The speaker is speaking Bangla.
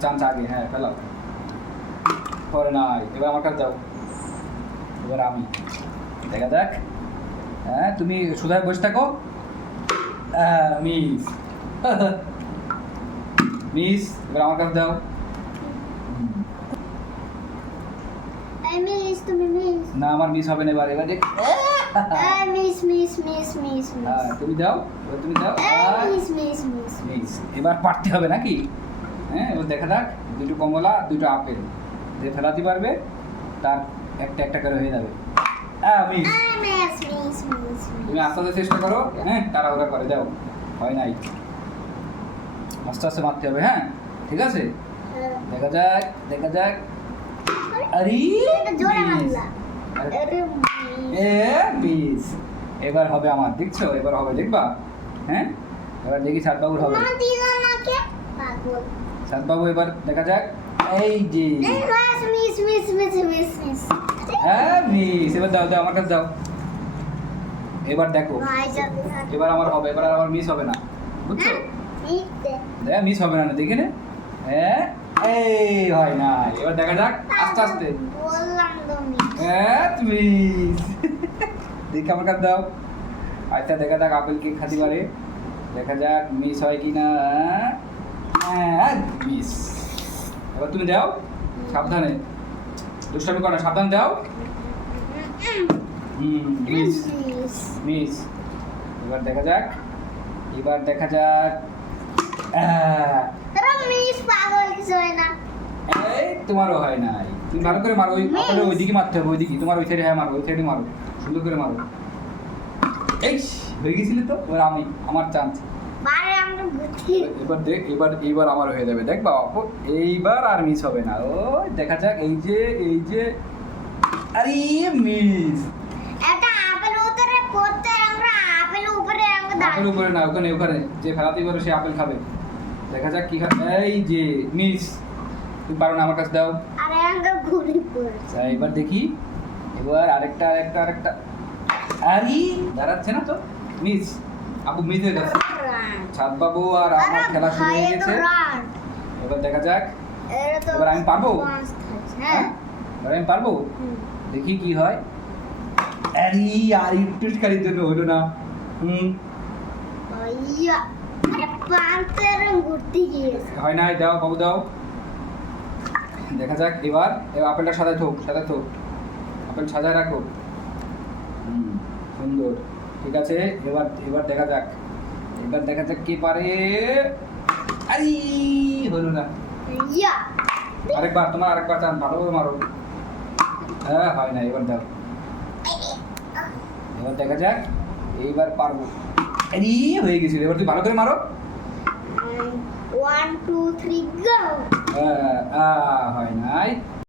চান্স আগে হ্যাঁ ফেলাও পরে নাই এবার আমার কাছে যাও। এবার আমি। দেখা যাক। হ্যাঁ তুমি সুধায় বসে থাকো। মিস। মিস এবার আমার কাছে দাও তুমি. না আমার মিস হবে না এবার এবার দেখ হ্যাঁ, তুমি দাও তুমি দাও miss miss miss. মিস এবার পারতে হবে নাকি? হ্যাঁ এবার দেখা যাক দুটো কমলা দুটো আপেল। যে ফেলাতে পারবে তার একটা একটা করে হয়ে যাবে। হ্যাঁ miss তুমি. আস্তে আস্তে চেষ্টা করো হ্যাঁ তাড়াহুড়া করে দাও হয় নাই। আস্তে আস্তে মারতে হবে হ্যাঁ ঠিক আছে? হ্যাঁ। দেখা যাক দেখা যাক। আরে. এ মিস এবার হবে আমার দেখছ? এবার হবে দেখবা? হ্যাঁ? এবার দেখি সাতবাবুর হবে। সাতবাবু এবার দেখা যাক। এই যে। miss miss miss miss miss. হ্যাঁ মিস এবার দাও দাও, আমার কাছে দাও। এবার দেখো। এবার আমার হবে, এবার আর আমার মিস হবে না। বুঝছ? হ্যাঁ মিস হবে না, দেখে নে। হ্যাঁ এই হয় না এবার দেখা যাক, আস্তে আস্তে. হ্যাঁ মিস দেখে আমার কাছে দাও। আচ্ছা দেখা যাক, আপেল কে খাতে পারে। দেখা যাক মিস হয় কি না হ্যাঁ মিস এবার তুমি দাও সাবধানে। দুষ্টামি করো সাবধান দাও। হুম মিস মিস এবার দেখা যাক এবার দেখা যাক মিস পাগল কিছু হয় না। এই তোমারও হয় নাই। তুমি ভালো করে মারো ওই ওইদিকে মারতে হবে ওইদিকে। তোমার ওই সাইডে হ্যাঁ মারো ওই সাইডে মারো। সুন্দর করে মারো। এই হয়ে গেছিল তো? এবার আমি আমার চান্স এবার দেখ এবার এইবার আমার হয়ে যাবে। দেখ বাবা এইবার আর মিস হবে না। ও দেখা যাক এই যে এই যে। আরে মিস একটা আপেল উতরে করতে আমরা আপেল উপরে আমরা আপেল উপরে না ওখানে ওখানে। যে ফেলাতেই পারো সে আপেল খাবে। দেখা যাক কি হয়। এই যে মিস তুমি পারো না আমার কাছে দাও। আর আমরা ঘুরে পড়ছি এবার দেখি। এবার আরেকটা আরেকটা আরেকটা। আরে দাঁড়াচ্ছে না তো? মিস মিস হয়ে গেছে ছাদ বাবু আর আমার খেলা শুরু হয়ে গেছে। এবার দেখা যাক। এবার আমি পারব? হ্যাঁ। এবার আমি পারব? দেখি কি হয়। আরে আর খালির জন্য হলো না। হুম। হয় না দাও বাবু দাও। দেখা যাক এবার এবার আপেলটা সাজায় থোক সাজায় থোক আপেল সাজায় রাখো। হুম সুন্দর। ঠিক আছে এবার এবার দেখা যাক। এবার দেখা যাক কে পারে। আরে হলো না। ইয়া। আরেকবার তোমার আরেকবার চান ভালো করে মারো। হ্যাঁ হয় না এবার দাও। এবার দেখা যাক এইবার পারব। আরে হয়ে গেছিল এবার তুই ভালো করে মারো। ওয়ান টু থ্রি গো হ্যাঁ, হয় নাই।